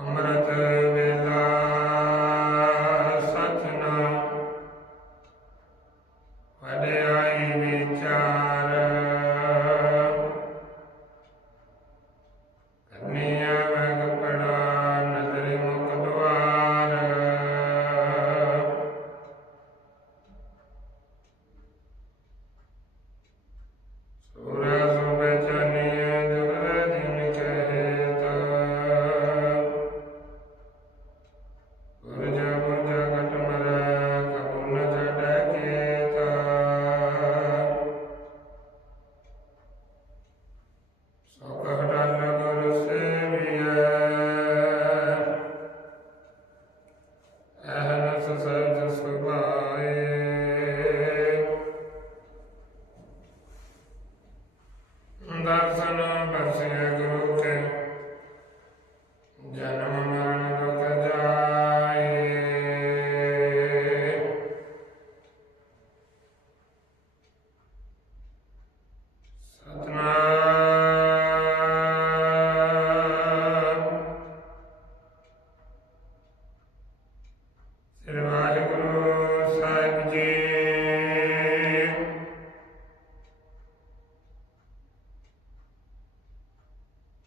ਅੰਮ੍ਰਿਤ ਵੇਲਾ ਸਤਨਾਮ। ਵਡਿਆਈ ਵਿਚਾਰ ਦਰਸ਼ਨ ਬਰਸਿਆ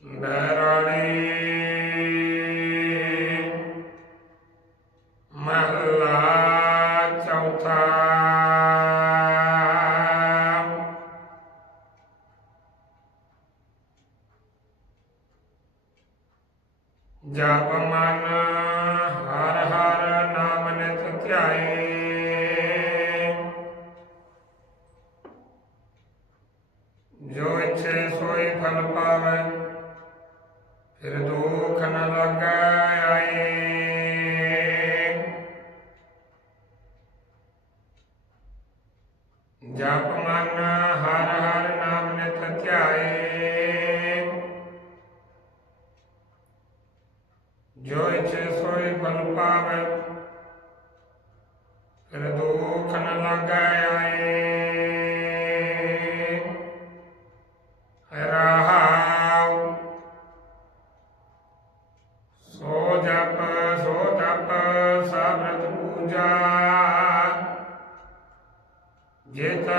ਬਹਿਰਾਣੀ ਮਹਲਾ ਚੌਥਾ। ਜਪ ਮਨ ਜਪ ਮਨ ਹਰ ਹਰ ਨਾਮ ਨਿਤ ਧਿਆਏ। ਜੋ ਇੱਛੇ ਸੋਈ ਫਲ ਪਾਵੇ, ਫਿਰ ਦੁਖ ਨ ਲੱਗੈ ਆਏ। ਰਹਾਉ, ਸੋ ਜਪ, ਸੋ ਤਪ ਸਬਰਤ ਪੂਜਾ।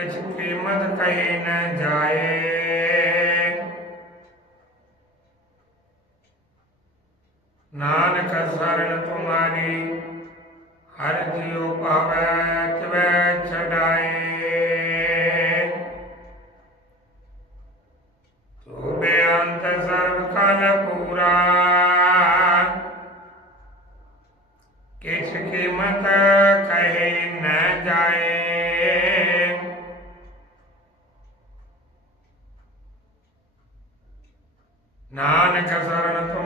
कुछ कीमत कही न जाए। नानक शरण तुम्हारी, हर जियो पावे छाए बेअंत सर्व काल पूरा। किस कीमत कहे न जाए। कर्जानंतर